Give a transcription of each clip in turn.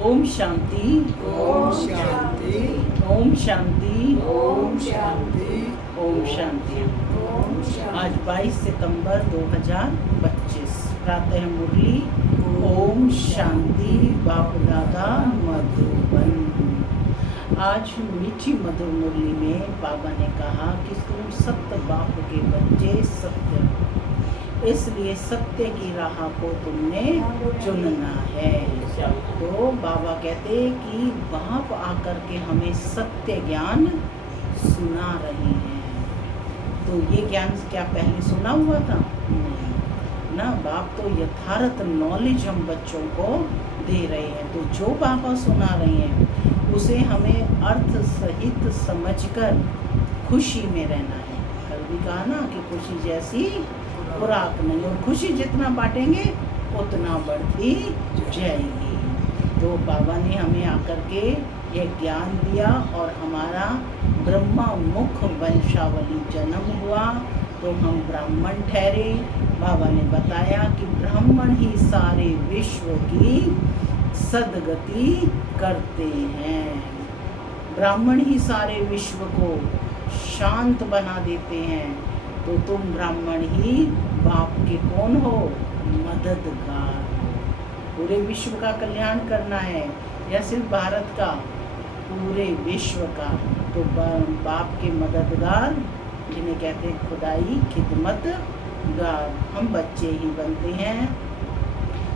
ओम शांति। ओम शांति। ओम शांति। ओम शांति। ओम शांति। ओम शांति। आज 22 सितंबर 2025 प्रातः मुरली ओम शांति बाप दादा मधुबन। आज मीठी मधुर मुरली में बाबा ने कहा कि तुम सत्य बाप के बच्चे सत्य, इसलिए सत्य की राह को तुमने चुनना है। तो बाबा कहते कि बाप आकर के हमें सत्य ज्ञान सुना रहे हैं। तो ये ज्ञान क्या पहले सुना हुआ था? नहीं ना, बाप तो यथार्थ नॉलेज हम बच्चों को दे रहे हैं। तो जो बाबा सुना रहे हैं उसे हमें अर्थ सहित समझकर खुशी में रहना है। कल भी कहा ना कि खुशी जैसी खुराक नहीं, और खुशी जितना बांटेंगे उतना बढ़ती जाएगी। तो बाबा ने हमें आकर के यह ज्ञान दिया और हमारा ब्रह्मा मुख वंशावली जन्म हुआ तो हम ब्राह्मण ठहरे। बाबा ने बताया कि ब्राह्मण ही सारे विश्व की सदगति करते हैं, ब्राह्मण ही सारे विश्व को शांत बना देते हैं। तो तुम ब्राह्मण ही बाप के कौन हो? मददगार हो। पूरे विश्व का कल्याण करना है या सिर्फ भारत का? पूरे विश्व का। तो बाप के मददगार जिन्हें कहते हैं खुदाई खिदमतगार, हम बच्चे ही बनते हैं।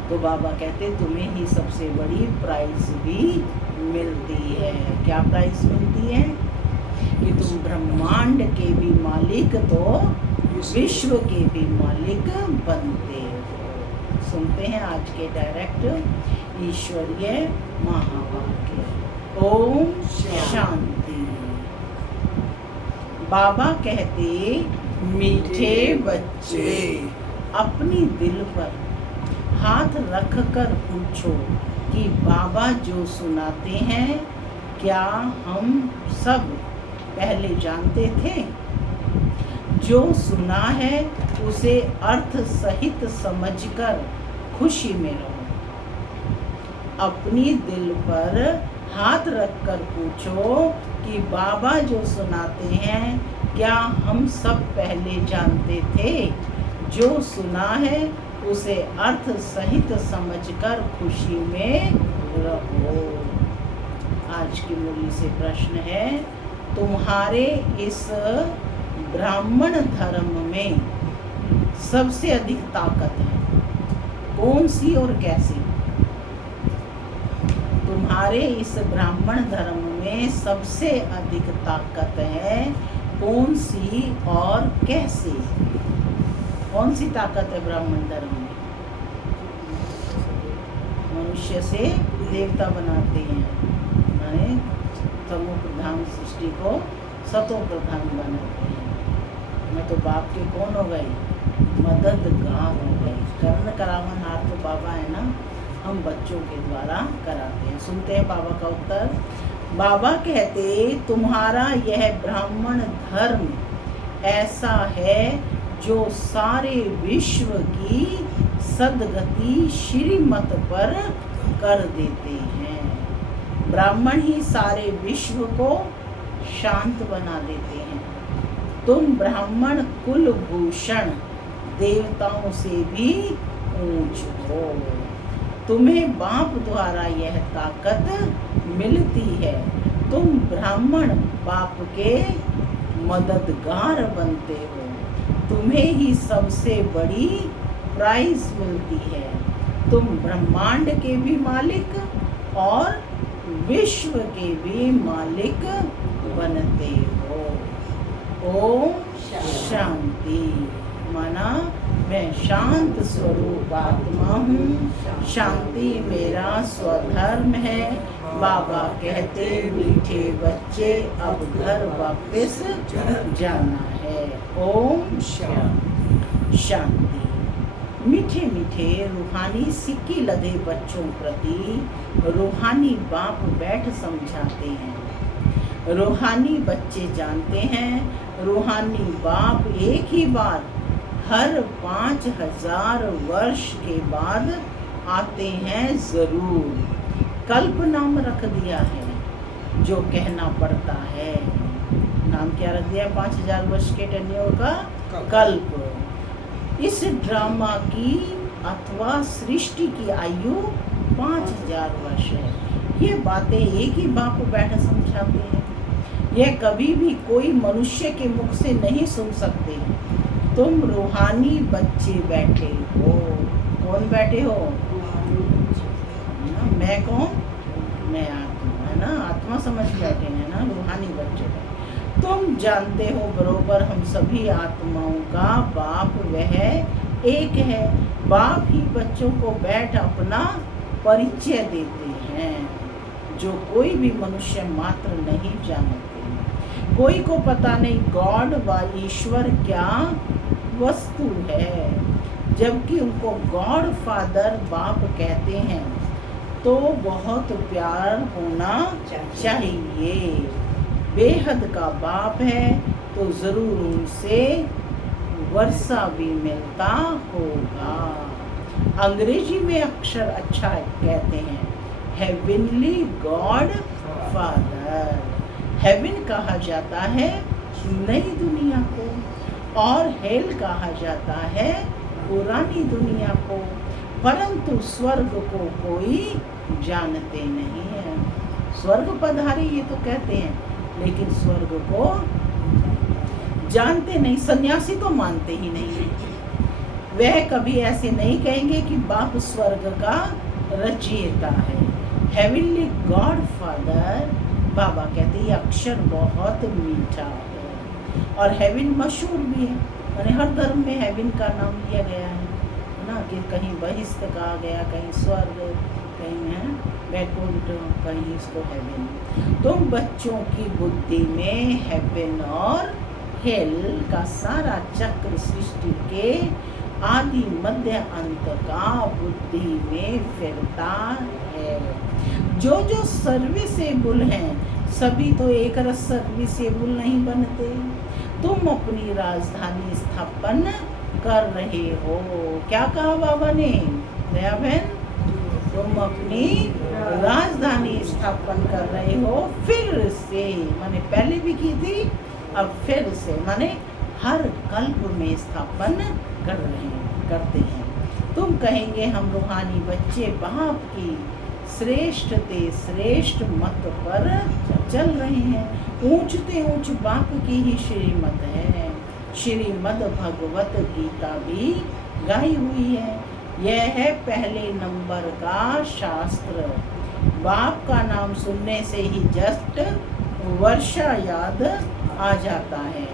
तो बाबा कहते तुम्हें ही सबसे बड़ी प्राइज भी मिलती है। क्या प्राइज मिलती है? कि तुम ब्रह्मांड के भी मालिक तो विश्व के भी मालिक बनते हो। सुनते हैं आज के डायरेक्ट ईश्वरीय महावाक्य। ओम शांति। बाबा कहते मीठे बच्चे अपनी दिल पर हाथ रख कर पूछो कि बाबा जो सुनाते हैं क्या हम सब पहले जानते थे? जो सुना है उसे अर्थ सहित समझकर खुशी में रहो। अपनी दिल पर हाथ रखकर पूछो कि बाबा जो सुनाते हैं क्या हम सब पहले जानते थे? जो सुना है उसे अर्थ सहित समझकर खुशी में रहो। आज की मुरली से प्रश्न है, तुम्हारे इस ब्राह्मण धर्म में सबसे अधिक ताकत है कौन सी और कैसी? तुम्हारे इस ब्राह्मण धर्म में सबसे अधिक ताकत है कौन सी और कैसे? कौन सी ताकत है ब्राह्मण धर्म में? मनुष्य से देवता बनाते हैं, माने तमो प्रधान सृष्टि को सतो प्रधान बनाते हैं। मैं तो बाप के कौन हो गई? मददगार हो गई। कर्ण करावन हाथ तो बाबा है ना, हम बच्चों के द्वारा कराते हैं। सुनते हैं बाबा का उत्तर। बाबा कहते तुम्हारा यह ब्राह्मण धर्म ऐसा है जो सारे विश्व की सदगति श्रीमत पर कर देते हैं। ब्राह्मण ही सारे विश्व को शांत बना देते हैं। तुम ब्राह्मण कुलभूषण देवताओं से भी ऊंच हो। तुम्हें बाप द्वारा यह ताकत मिलती है। तुम ब्राह्मण बाप के मददगार बनते हो। तुम्हें ही सबसे बड़ी प्राइज मिलती है। तुम ब्रह्मांड के भी मालिक और विश्व के भी मालिक बनते हो। ओम शांति। माना मैं शांत स्वरूप आत्मा हूँ, शांति मेरा स्वधर्म है। बाबा कहते मीठे बच्चे अब घर वापस जाना है। ओम शांति। मीठे मीठे रूहानी सिक्की लदे बच्चों प्रति रूहानी बाप बैठ समझाते हैं। रूहानी बच्चे जानते हैं रूहानी बाप एक ही बार हर 5000 वर्ष के बाद आते हैं जरूर। कल्प नाम रख दिया है, जो कहना पड़ता है। नाम क्या रख दिया? 5000 वर्ष के टेन्योर का कल्प। इस ड्रामा की अथवा सृष्टि की आयु 5000 वर्ष है। ये बातें एक ही बाप बैठे समझाते हैं। यह कभी भी कोई मनुष्य के मुख से नहीं सुन सकते। तुम रूहानी बच्चे बैठे हो। कौन बैठे हो? ना, मैं कौन? मैं आत्मा, है ना, आत्मा समझ बैठे हैं ना, रूहानी बच्चे। तुम जानते हो बरोबर हम सभी आत्माओं का बाप वह एक है। बाप ही बच्चों को बैठ अपना परिचय देते हैं, जो कोई भी मनुष्य मात्र नहीं जानते। कोई को पता नहीं गॉड व ईश्वर क्या वस्तु है, जबकि उनको गॉड फादर बाप कहते हैं, तो बहुत प्यार होना चाहिए। बेहद का बाप है तो जरूर उनसे वर्षा भी मिलता होगा। अंग्रेजी में अक्षर अच्छा कहते हैं, हेवनली गॉड फादर। हेवन कहा जाता है नई दुनिया को, और हेल कहा जाता है पुरानी दुनिया को। परंतु स्वर्ग को कोई जानते नहीं है। स्वर्ग पधारे ये तो कहते हैं, लेकिन स्वर्ग को जानते नहीं। सन्यासी तो मानते ही नहीं। वह कभी ऐसे नहीं कहेंगे कि बाप स्वर्ग का रचयिता है। हेवनली गॉड फादर, बाबा कहते हैं ये अक्षर बहुत मीठा है। और हेवन मशहूर भी है, यानी हर धर्म में हेवन का नाम लिया गया है ना, कि कहीं बहिष्ठ कहा गया, कहीं स्वर्ग, कहीं है वैकुंठ, कहीं इसको हेवन। तुम बच्चों की बुद्धि में हेवन और हेल का सारा चक्र सृष्टि के आदि मध्य अंत का बुद्धि में फिरता है। जो जो सर्विसेबल हैं, सभी तो एक रस सर्विसेबल नहीं बनते। तुम अपनी राजधानी स्थापन कर रहे हो। क्या कहा बाबा ने? दया बहन, तुम अपनी राजधानी स्थापन कर रहे हो फिर से, माने पहले भी की थी, अब फिर से, माने हर कल्प में स्थापन करते हैं। तुम कहेंगे हम रूहानी बच्चे बाप की श्रेष्ठ ते श्रेष्ठ मत पर चल रहे हैं। ऊंचते ऊंच बाप की ही श्रीमत है। श्रीमद भगवत गीता भी गाई हुई है। यह है पहले नंबर का शास्त्र। बाप का नाम सुनने से ही जस्ट वर्षा याद आ जाता है।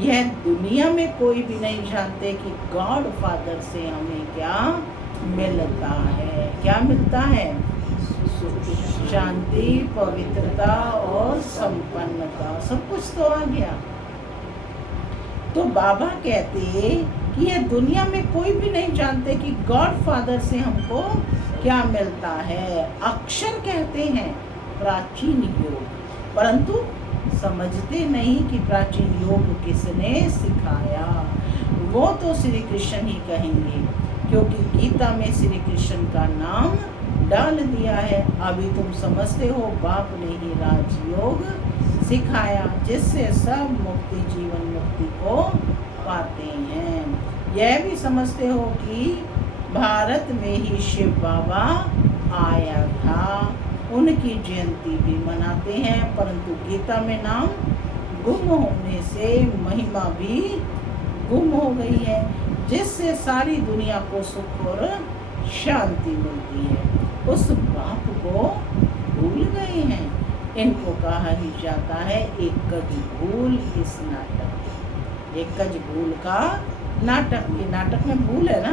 यह दुनिया में कोई भी नहीं जानते कि गॉड फादर से हमें क्या मिलता है। क्या मिलता है? शांति, पवित्रता और संपन्नता। सब कुछ तो आ गया। तो बाबा कहते कि यह दुनिया में कोई भी नहीं जानते कि गॉड फादर से हमको क्या मिलता है। अक्षर कहते हैं प्राचीन योग, परंतु समझते नहीं कि प्राचीन योग किसने सिखाया। वो तो श्री कृष्ण ही कहेंगे, क्योंकि गीता में श्री कृष्ण का नाम डाल दिया है। अभी तुम समझते हो बाप ने ही राजयोग सिखाया, जिससे सब मुक्ति, जीवन मुक्ति को पाते हैं। यह भी समझते हो कि भारत में ही शिव बाबा आया था, उनकी जयंती भी मनाते हैं, परंतु गीता में नाम गुम होने से महिमा भी गुम हो गई है, जिससे सारी दुनिया को सुख और शांति मिलती है। उस बाप को भूल गए हैं। इनको कहा ही जाता है एकज भूल इस नाटक। एकज भूल का नाटक, ये नाटक में भूल है ना,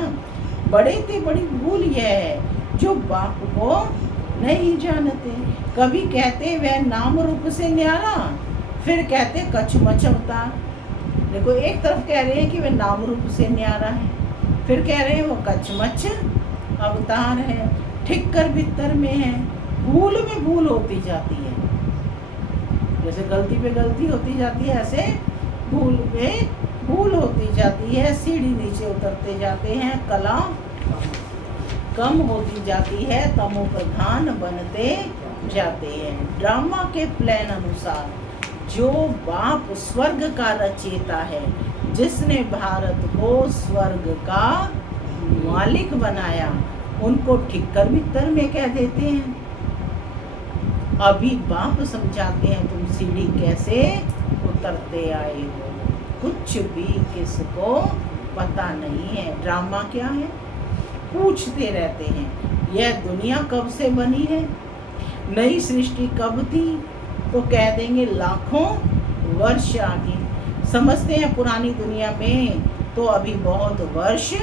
बड़े से बड़ी भूल यह है जो बाप को नहीं जानते। कभी कहते वह नाम रूप से न्यारा, फिर कहते कछमच अवतार। देखो, एक तरफ कह रहे हैं कि वह नाम रूप से न्यारा है, फिर कह रहे हैं वो कछमच अवतार है, ठिक्कर बित्तर में है। भूल में भूल होती जाती है, जैसे गलती पे गलती होती जाती है, ऐसे भूल में भूल होती जाती है। सीढ़ी नीचे उतरते जाते हैं, कम होती जाती है, तमो प्रधान बनते जाते हैं। ड्रामा के प्लान अनुसार जो बाप स्वर्ग का रचयिता है, जिसने भारत को स्वर्ग का मालिक बनाया, उनको ठिक्कर बित्तर में कह देते हैं। अभी बाप समझाते हैं तुम सीढ़ी कैसे उतरते आए हो, कुछ भी किसको पता नहीं है। ड्रामा क्या है? पूछते रहते हैं यह दुनिया कब से बनी है, नई सृष्टि कब थी, तो कह देंगे लाखों वर्ष आगे। समझते हैं पुरानी दुनिया में तो अभी बहुत वर्ष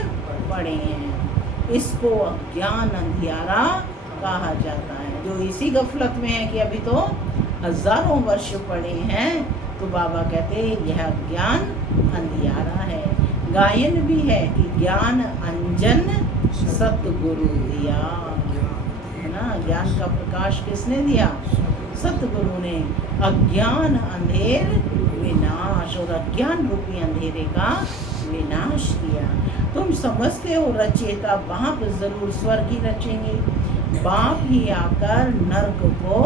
पड़े हैं। इसको अज्ञान अंधियारा कहा जाता है। जो इसी गफलत में है कि अभी तो हजारों वर्ष पड़े हैं, तो बाबा कहते यह अज्ञान अंधियारा है। गायन भी है कि ज्ञान अंजन सतगुरु दिया, है ना। ज्ञान का प्रकाश किसने दिया? सतगुरु ने। अज्ञान अंधेर विनाश, और अज्ञान रूपी अंधेरे का विनाश किया। तुम समझते हो रचयिता बाप जरूर स्वर्ग ही रचेंगे। बाप ही आकर नर्क को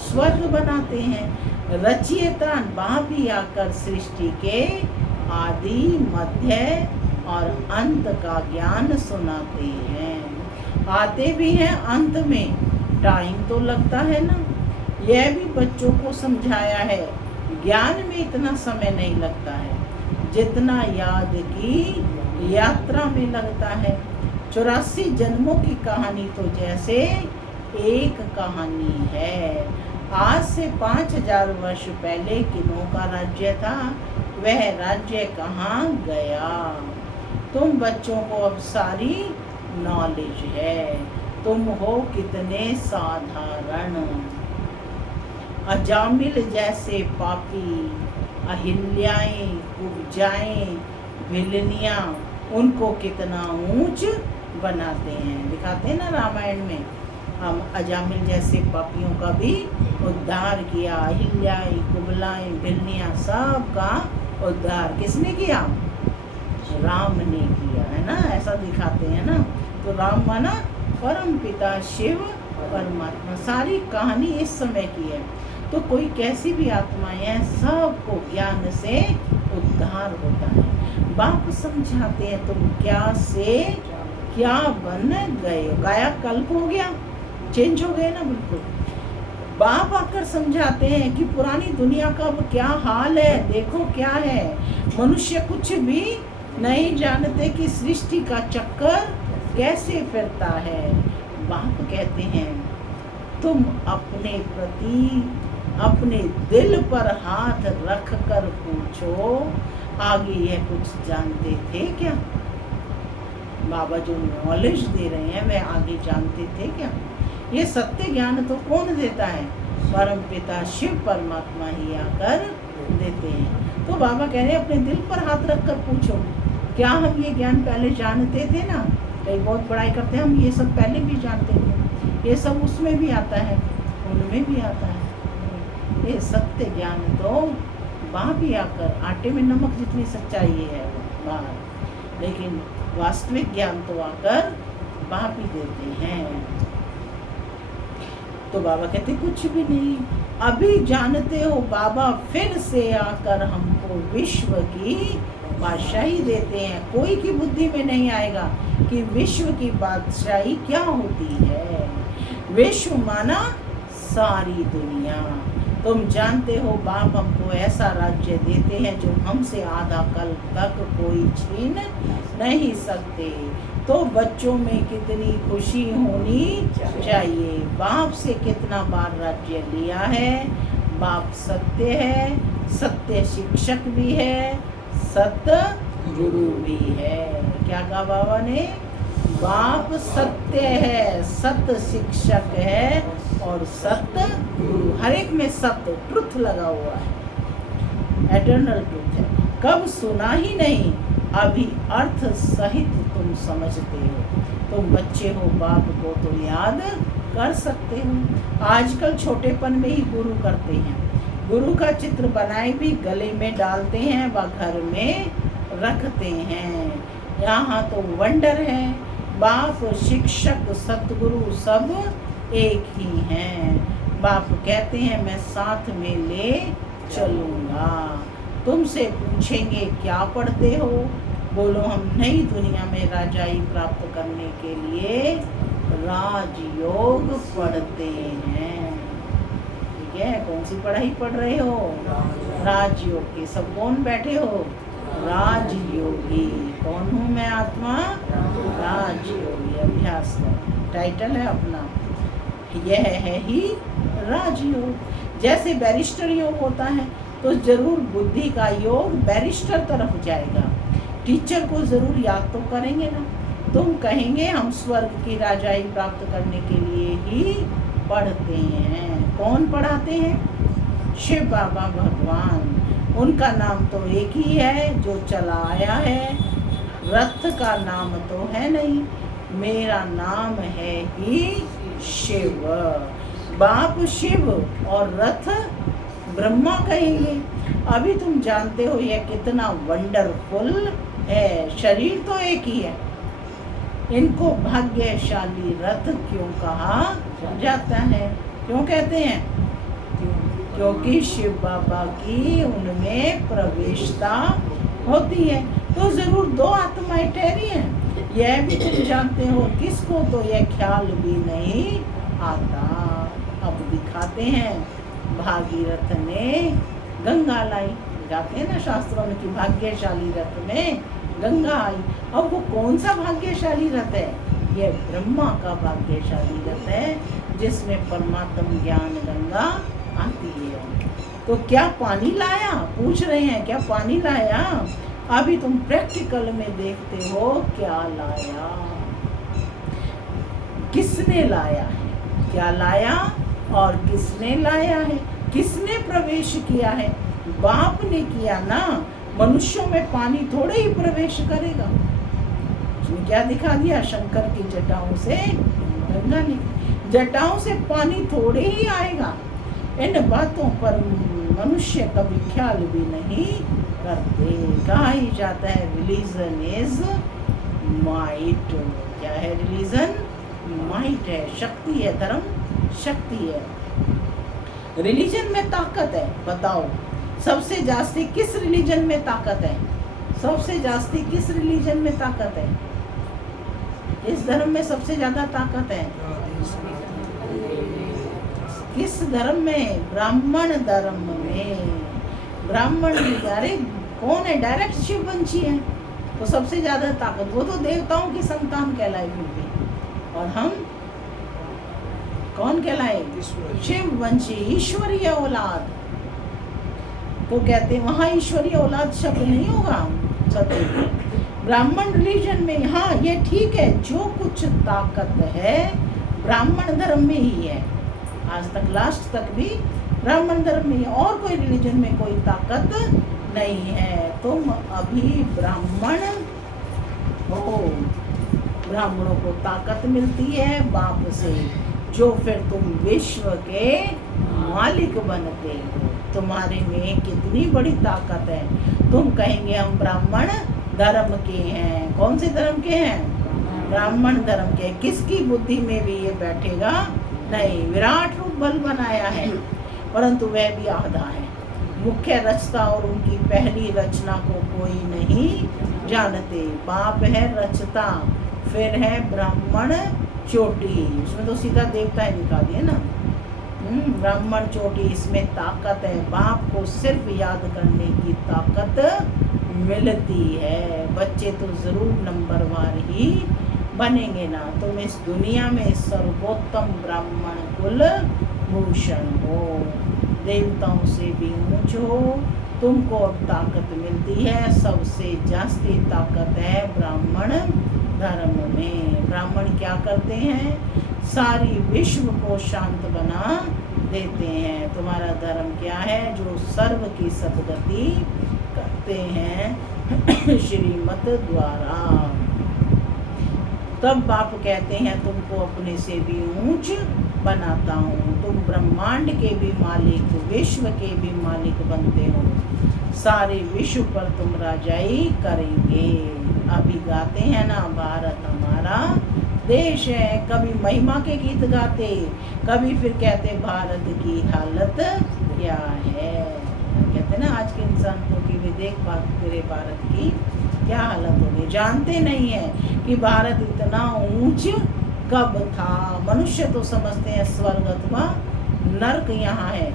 स्वर्ग बनाते हैं। रचयिता बाप ही आकर सृष्टि के आदि, मध्य और अंत का ज्ञान सुनाते हैं। आते भी हैं अंत में, टाइम तो लगता है ना। यह भी बच्चों को समझाया है, ज्ञान में इतना समय नहीं लगता है जितना याद की यात्रा में लगता है। 84 जन्मों की कहानी तो जैसे एक कहानी है। आज से 5000 वर्ष पहले किन्हों का राज्य था, वह राज्य कहाँ गया। तुम बच्चों को अब सारी नॉलेज है, तुम हो कितने साधारण। अजामिल जैसे पापी, अहिल्याएं, कुब्जाएं, भिलनियाँ, उनको कितना ऊंच बनाते हैं। दिखाते हैं ना रामायण में, हम अजामिल जैसे पापियों का भी उद्धार किया। अहिल्याएं, कुबलाएं, भिलनियाँ, सब का उद्धार किसने किया? राम ने किया, है ना। ऐसा दिखाते हैं ना। तो राम माना परम पिता शिव परमात्मा। सारी कहानी इस समय की है। तो कोई कैसी भी आत्माएं हैं, सबको ज्ञान से उद्धार होता है। बाप समझाते हैं तुम क्या से क्या बन गए। कायाकल्प हो गया, चेंज हो गए ना बिल्कुल। बाप आकर समझाते हैं कि पुरानी दुनिया का अब क्या हाल है, देखो क्या है। मनुष्य कुछ भी नहीं जानते कि सृष्टि का चक्कर कैसे फिरता है। बाप कहते हैं तुम अपने प्रति अपने दिल पर हाथ रख कर पूछो, आगे यह कुछ जानते थे क्या? बाबा जो नॉलेज दे रहे हैं वह आगे जानते थे क्या? ये सत्य ज्ञान तो कौन देता है? परम पिता शिव परमात्मा ही आकर देते हैं। तो बाबा कह रहे हैं अपने दिल पर हाथ रख कर पूछो, क्या हम ये ज्ञान पहले जानते थे ना? कई बहुत पढ़ाई करते हैं हम, ये सब पहले भी जानते थे, ये सब उसमें भी आता है, उनमें भी आता है। ये सत्य ज्ञान तो वहाँ भी आकर, आटे में नमक जितनी सच्चाई है बाहर, लेकिन वास्तविक ज्ञान तो आकर वहाँ भी देते हैं। तो बाबा कहते कुछ भी नहीं, अभी जानते हो बाबा फिर से आकर हमको विश्व की बादशाही देते हैं। कोई की बुद्धि में नहीं आएगा कि विश्व की बादशाही क्या होती है। विश्व माना सारी दुनिया। तुम जानते हो बाप हमको ऐसा राज्य देते हैं जो हमसे आधा कल तक कोई छीन नहीं सकते। तो बच्चों में कितनी खुशी होनी चाहिए। बाप से कितना बार राज्य लिया है। बाप सत्य है, सत्य शिक्षक भी है, सत्य गुरु भी है। क्या कहा बाबा ने? बाप सत्य है, सत्य शिक्षक है और सत्य गुरु। हर एक में सत्य, ट्रुथ लगा हुआ है, एटर्नल ट्रुथ है। कब सुना ही नहीं, अभी अर्थ सहित तुम समझते हो। तुम बच्चे हो, बाप को तो याद कर सकते हो। आजकल छोटेपन में ही गुरु करते हैं। गुरु का चित्र बनाए भी गले में डालते हैं व घर में रखते हैं। यहाँ तो वंडर है। बाप शिक्षक सतगुरु सब एक ही हैं। बाप कहते हैं मैं साथ में ले चलूँगा। तुमसे पूछेंगे क्या पढ़ते हो, बोलो हम नई दुनिया में राजाई प्राप्त करने के लिए राजयोग पढ़ते हैं। ठीक है, कौन सी पढ़ाई पढ़ रहे हो? राजयोग की। सब कौन बैठे हो? राजयोगी। कौन हूँ मैं? आत्मा राजयोगी। अभ्यास करो, टाइटल है अपना, यह है ही राजयोग। जैसे बैरिस्टर योग होता है तो जरूर बुद्धि का योग बैरिस्टर तरफ जाएगा। टीचर को जरूर याद तो करेंगे ना। तुम कहेंगे हम स्वर्ग की राजाई प्राप्त करने के लिए ही पढ़ते हैं। कौन पढ़ाते हैं? शिव बाबा भगवान। उनका नाम तो एक ही है जो चला आया है। रथ का नाम तो है नहीं, मेरा नाम है ही शिव। बाप शिव और रथ ब्रह्मा कहेंगे। अभी तुम जानते हो यह कितना वंडरफुल है। शरीर तो एक ही है। इनको भाग्यशाली रथ क्यों कहा जाता है? क्यों कहते हैं? क्योंकि शिव बाबा की उनमें प्रवेशता होती है। तो जरूर दो आत्माएं ठहरी हैं, यह भी तुम जानते हो। किसको तो यह ख्याल भी नहीं आता। अब दिखाते हैं, भागीरथ ने गंगा लाई। जाते हैं ना शास्त्रों में कि भाग्यशाली रथ में गंगा आई। अब वो कौन सा भाग्यशाली रथ है? ये ब्रह्मा का भाग्यशाली रथ है जिसमें परमात्म ज्ञान गंगा आती है। तो क्या पानी लाया? पूछ रहे हैं क्या पानी लाया? अभी तुम प्रैक्टिकल में देखते हो क्या लाया, किसने लाया है, क्या लाया और किसने लाया है, किसने प्रवेश किया है? बाप ने किया ना। मनुष्यों में पानी थोड़े ही प्रवेश करेगा। उसने क्या दिखा दिया? शंकर की जटाओं से गंगा निकली। जटाओं से पानी थोड़े ही आएगा। इन बातों पर मनुष्य कभी ख्याल भी नहीं करते। कहा ही जाता है रिलीजन इज माइट। क्या है रिलीजन? माइट है, शक्ति है, धर्म शक्ति है। रिलीजन में ताकत है। बताओ सबसे जास्ती किस रिलीजन में ताकत है? सबसे जास्ती किस रिलीजन में ताकत है? इस धर्म में सबसे ज्यादा ताकत है। किस धर्म में? ब्राह्मण धर्म में। ब्राह्मण अरे कौन है? डायरेक्ट शिववंशी है, तो सबसे ज्यादा ताकत। वो तो देवताओं की संतान कहलाए फिर। और हम कौन कहलाए? शिववंशी, ईश्वरीय औलाद। तो कहते हैं वहाँ ईश्वरीय औलाद शब्द नहीं होगा सत्य। ब्राह्मण रिलीजन में हाँ ये ठीक है, जो कुछ ताकत है ब्राह्मण धर्म में ही है। आज तक लास्ट तक भी ब्राह्मण धर्म में, और कोई रिलीजन में कोई ताकत नहीं है। तुम अभी ब्राह्मण हो, ब्राह्मणों को ताकत मिलती है बाप से, जो फिर तुम विश्व के मालिक बनते हो। तुम्हारे में कितनी बड़ी ताकत है। तुम कहेंगे हम ब्राह्मण धर्म के हैं। कौन से धर्म के हैं? ब्राह्मण धर्म के। किसकी बुद्धि में भी ये बैठेगा नहीं। विराट रूप बल बनाया है, परंतु वह भी आधा है। मुख्य रचता और उनकी पहली रचना को कोई नहीं जानते। बाप है रचता, फिर है ब्राह्मण चोटी। उसमें तो सीधा देवता ही दिखा दिए ना। ब्राह्मण चोटी, इसमें ताकत है। बाप को सिर्फ याद करने की ताकत मिलती है। बच्चे तो जरूर नंबरवार ही बनेंगे ना। तुम इस दुनिया में सर्वोत्तम ब्राह्मण कुल भूषण हो, देवताओं से भी ऊंच हो। तुमको अब ताकत मिलती है। सबसे जास्ती ताकत है ब्राह्मण धर्म में। ब्राह्मण क्या करते हैं? सारी विश्व को शांत बना देते हैं। तुम्हारा धर्म क्या है? जो सर्व की सद्गति करते हैं श्रीमत द्वारा। तब बाप कहते हैं तुमको अपने से भी ऊंच बनाता हूँ। तुम ब्रह्मांड के भी मालिक, विश्व के भी मालिक बनते हो। सारे विश्व पर तुम राजाई करेंगे। अभी गाते हैं ना, भारत हमारा देश है, कभी महिमा के गीत गाते, कभी फिर कहते भारत की हालत क्या है। कहते ना आज के इंसान को कि वे देख मेरे भारत की क्या हालत होगी। जानते नहीं है कि भारत इतना ऊंच कब था। मनुष्य तो समझते हैं स्वर्ग अथवा नर्क यहाँ है,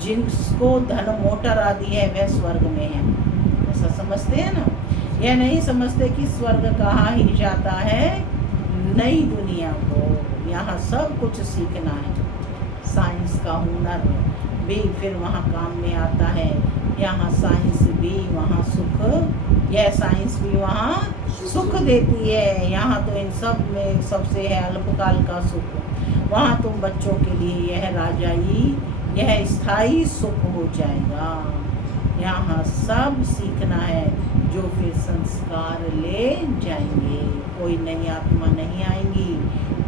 जिसको धन मोटर आदि है वह स्वर्ग में है, ऐसा समझते हैं ना। यह नहीं समझते कि स्वर्ग कहाँ ही जाता है, नई दुनिया को। यहाँ सब कुछ सीखना है, साइंस का हुनर भी फिर वहाँ काम में आता है। यहाँ साइंस भी वहाँ सुख, यह साइंस भी वहाँ सुख देती है। यहाँ तो इन सब में सबसे है अल्पकाल का सुख, वहाँ तुम बच्चों के लिए यह राजाई, यह स्थायी सुख हो जाएगा। यहाँ सब सीखना है जो फिर संस्कार ले जाएंगे। कोई नई आत्मा नहीं आएंगी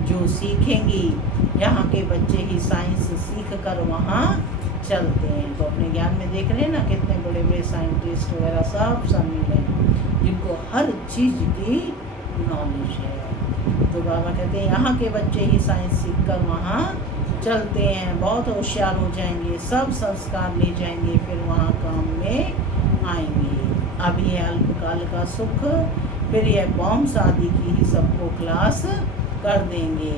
जो सीखेंगी। यहाँ के बच्चे ही साइंस सीख कर वहाँ चलते हैं। तो अपने ज्ञान में देख रहे हैं ना कितने बड़े बड़े साइंटिस्ट वगैरह सब शामिल हैं, जिनको हर चीज़ की नॉलेज है। तो बाबा कहते हैं यहाँ के बच्चे ही साइंस सीख कर वहाँ चलते हैं, बहुत होशियार हो जाएंगे, सब संस्कार ले जाएंगे, फिर वहाँ काम में आएंगे। अभी है अल्पकाल का सुख, फिर यह बॉम्ब्स आदि की ही सबको क्लास कर देंगे।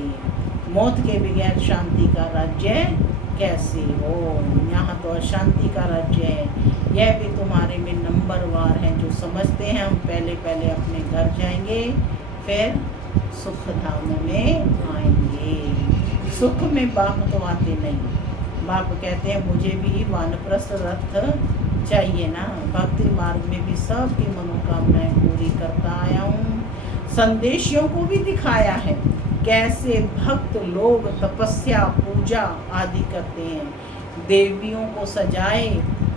मौत के बगैर शांति का राज्य कैसे हो। यहाँ तो अशांति का राज्य है। यह भी तुम्हारे में नंबरवार है जो समझते हैं। हम पहले पहले अपने घर जाएंगे, फिर सुख धाम में आएंगे। सुख में बाप तो आते नहीं। बाप कहते हैं मुझे भी वानप्रस्थ रथ चाहिए ना। भक्ति मार्ग में भी सबकी मनोकामनाएं पूरी करता आया हूँ। संदेशियों को भी दिखाया है कैसे भक्त लोग तपस्या पूजा आदि करते हैं। देवियों को सजाए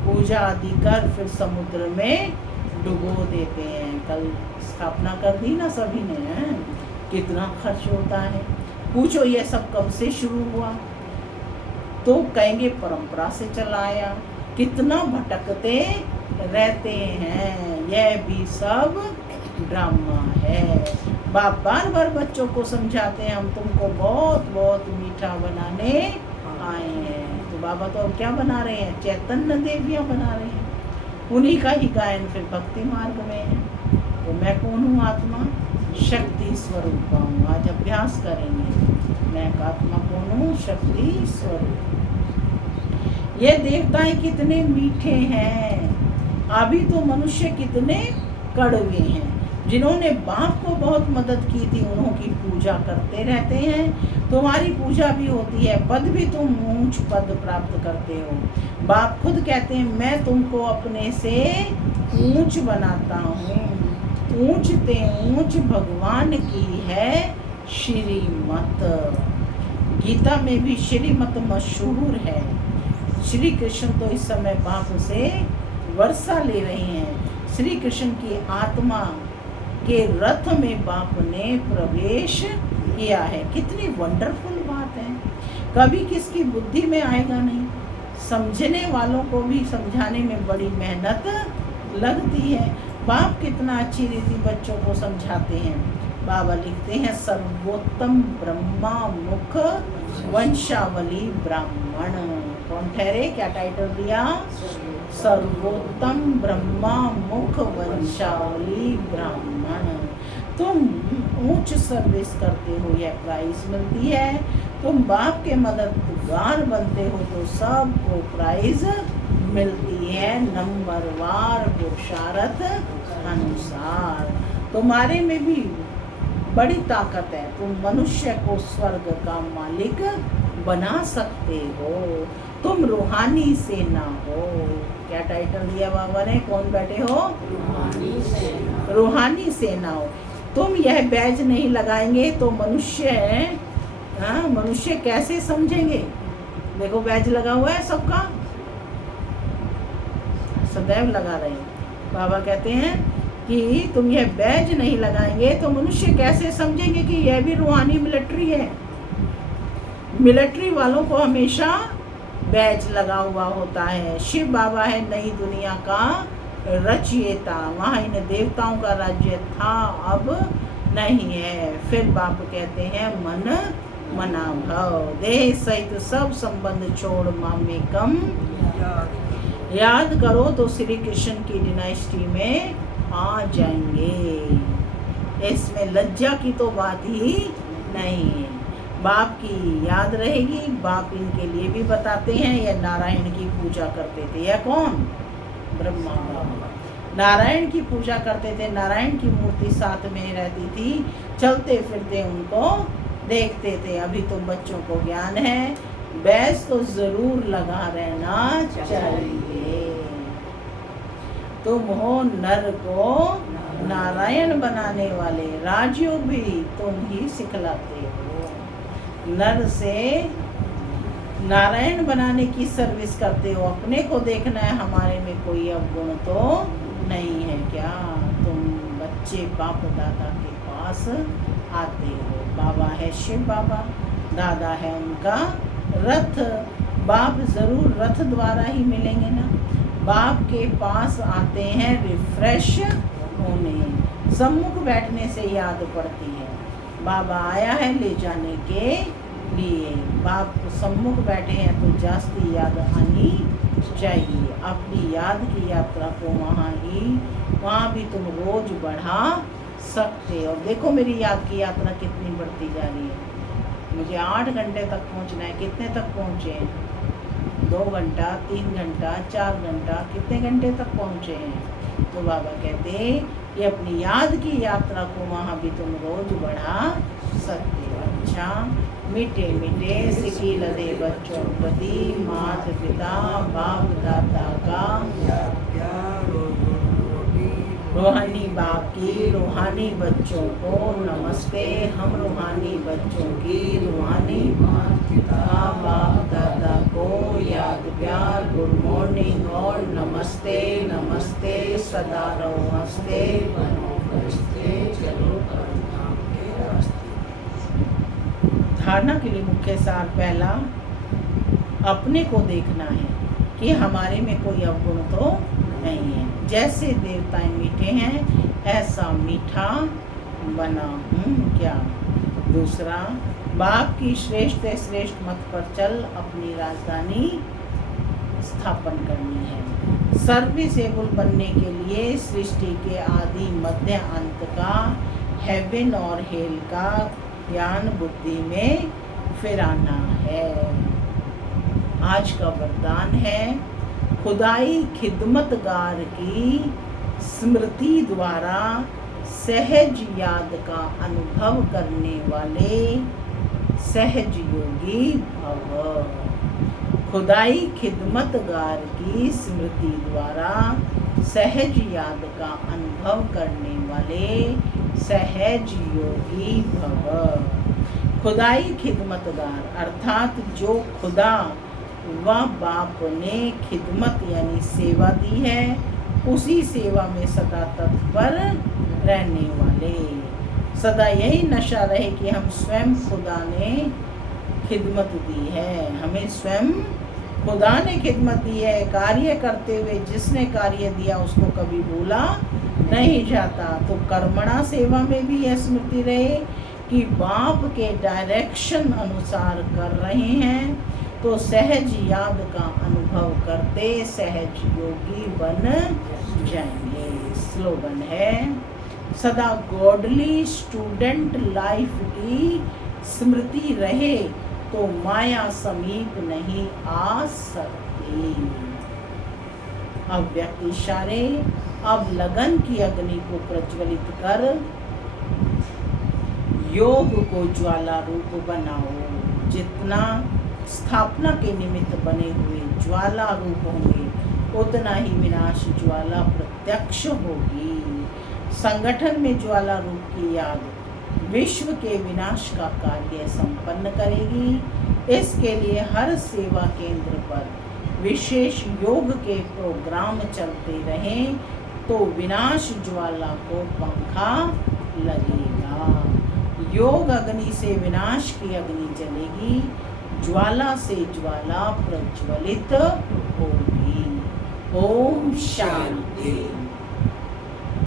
पूजा आदि कर फिर समुद्र में डुबो देते हैं। कल स्थापना कर दी ना सभी ने, कितना खर्च होता है। पूछो ये सब कब से शुरू हुआ, तो कहेंगे परंपरा से चला आया। कितना भटकते रहते हैं, यह भी सब ड्रामा है। बाप बार बार बच्चों को समझाते हैं हम तुमको बहुत बहुत मीठा बनाने आए हैं। तो बाबा तो अब क्या बना रहे हैं, चैतन्य देवियाँ बना रहे हैं। उन्हीं का ही गायन फिर भक्ति मार्ग में है। तो मैं कौन हूँ, आत्मा शक्ति स्वरूप हूँ। आज अभ्यास करेंगे, मैं आत्मा कौन हूँ, शक्ति स्वरूप। ये देवताएं कितने मीठे हैं, अभी तो मनुष्य कितने कड़वे हैं। जिन्होंने बाप को बहुत मदद की थी उन्हों की पूजा करते रहते हैं। तुम्हारी पूजा भी होती है, पद भी तुम ऊंच पद प्राप्त करते हो। बाप खुद कहते हैं मैं तुमको अपने से ऊंच बनाता हूँ। ऊंच ते ऊंच भगवान की है श्रीमत। गीता में भी श्रीमत मशहूर है। श्री कृष्ण तो इस समय बाप से वर्षा ले रहे हैं। श्री कृष्ण की आत्मा के रथ में बाप ने प्रवेश किया है। कितनी वंडरफुल बात है, कभी किसकी बुद्धि में आएगा नहीं। समझने वालों को भी समझाने में बड़ी मेहनत लगती है। बाप कितना अच्छी रीति बच्चों को समझाते हैं। बाबा लिखते हैं सर्वोत्तम ब्रह्मा मुख वंशावली ब्राह्मण। कौन ठहरे, क्या टाइटल दिया, सर्वोत्तम ब्रह्मा मुख वंशावली ब्राह्मण। तुम ऊंच सर्विस करते हो, यह प्राइज मिलती है। तुम बाप के मददगार बनते हो तो सबको प्राइज मिलती है नंबरवार पुरुषार्थ अनुसार। तुम्हारे में भी बड़ी ताकत है। तुम मनुष्य को स्वर्ग का मालिक बना सकते हो। तुम रूहानी सेना हो। क्या टाइटल दिया बाबा ने, कौन बैठे हो, रूहानी सेना हो। तुम यह बैज नहीं लगाएंगे तो मनुष्य कैसे समझेंगे। देखो बैज लगा हुआ है सबका, सदैव लगा रहे हैं। बाबा कहते हैं कि तुम यह बैज नहीं लगाएंगे तो मनुष्य कैसे समझेंगे कि यह भी रूहानी मिलिट्री है। मिलिट्री वालों को हमेशा बैज लगा हुआ होता है। शिव बाबा है नई दुनिया का रचयिता। वहाँ इन देवताओं का राज्य था, अब नहीं है। फिर बाप कहते हैं मन मना भव, देह सहित सब संबंध छोड़ मामेकम याद करो तो श्री कृष्ण की डिनाइस्टी में आ जाएंगे। इसमें लज्जा की तो बात ही नहीं है। बाप की याद रहेगी। बाप इनके लिए भी बताते हैं, यह नारायण की पूजा करते थे। यह कौन? ब्रह्मा बाबा नारायण की पूजा करते थे। नारायण की मूर्ति साथ में रहती थी, चलते फिरते उनको देखते थे। अभी तो बच्चों को ज्ञान है, बैस तो जरूर लगा रहना चाहिए। तुम हो नर को नारायण बनाने वाले, राजयोग भी तुम ही सिखलाते हो। नर से नारायण बनाने की सर्विस करते हो। अपने को देखना है हमारे में कोई अवगुण तो नहीं है क्या? तुम बच्चे बाप दादा के पास आते हो। बाबा है शिव बाबा, दादा है उनका रथ। बाप जरूर रथ द्वारा ही मिलेंगे ना। बाप के पास आते हैं रिफ्रेश होने। सम्मुख बैठने से याद पड़ती है। बाबा आया है ले जाने के लिए। बाप सम्मुख बैठे हैं तो जास्ती याद आनी चाहिए। अपनी याद की यात्रा को वहाँ भी तुम रोज बढ़ा सकते हो। देखो मेरी याद की यात्रा कितनी बढ़ती जा रही है। मुझे 8 घंटे तक पहुंचना है। कितने तक पहुंचे? 2 घंटा, 3 घंटा, 4 घंटा, कितने घंटे तक पहुंचे हैं? तो बाबा कहते ये अपनी याद की यात्रा को वहाँ भी तुम रोज बढ़ा सकते हो। अच्छा, मीठे मीठे सिकी लदे बच्चों प्रति माता पिता बाप दादा का रूहानी बाप की रूहानी बच्चों को नमस्ते। हम रूहानी बच्चों की रूहानी माता पिता बाप दादा को याद प्यार गुड मॉर्निंग और नमस्ते नमस्ते। सदा रहो हंसते बनो हंसते चलो परिणाम के रास्ते। धारणा के लिए मुख्य सार पहला, अपने को देखना है कि हमारे में कोई अवगुण तो नहीं है। जैसे देवताएं मीठे हैं ऐसा मीठा बना हूँ क्या। दूसरा, बाप की श्रेष्ठ श्रेष्ठ मत पर चल अपनी राजधानी स्थापन करनी है। सर्विसेबल बनने के लिए सृष्टि के आदि मध्य अंत का हेवन और हेल का ज्ञान बुद्धि में फिराना है। आज का वरदान है, खुदाई खिदमतगार की स्मृति द्वारा सहज याद का अनुभव करने वाले सहज योगी भव। खुदाई खिदमतगार की स्मृति द्वारा सहज याद का अनुभव करने वाले सहज योगी भव। खुदाई खिदमतगार अर्थात जो खुदा व बाप ने खिदमत यानी सेवा दी है, उसी सेवा में सदा तत्पर रहने वाले। सदा यही नशा रहे कि हम स्वयं खुदा ने खिदमत दी है। हमें स्वयं खुदा ने खिदमत दी है। कार्य करते हुए जिसने कार्य दिया उसको कभी भूला नहीं जाता। तो कर्मणा सेवा में भी यह स्मृति रहे कि बाप के डायरेक्शन अनुसार कर रहे हैं, तो सहज याद का अनुभव करते सहज योगी बन जाएंगे। स्लोगन है, सदा गॉडली स्टूडेंट लाइफ की स्मृति रहे तो माया समीप नहीं आ सकती। अब व्यक्ति इशारे, अब लगन की अग्नि को प्रज्वलित कर योग को ज्वाला रूप बनाओ। जितना स्थापना के निमित्त बने हुए ज्वाला रूप होंगे, उतना ही विनाश ज्वाला प्रत्यक्ष होगी। संगठन में ज्वाला रूप की याद विश्व के विनाश का कार्य संपन्न करेगी। इसके लिए हर सेवा केंद्र पर विशेष योग के प्रोग्राम चलते रहें तो विनाश ज्वाला को पंखा लगेगा। योग अग्नि से विनाश की अग्नि जलेगी, ज्वाला से ज्वाला प्रज्वलित होगी। ओम शांति।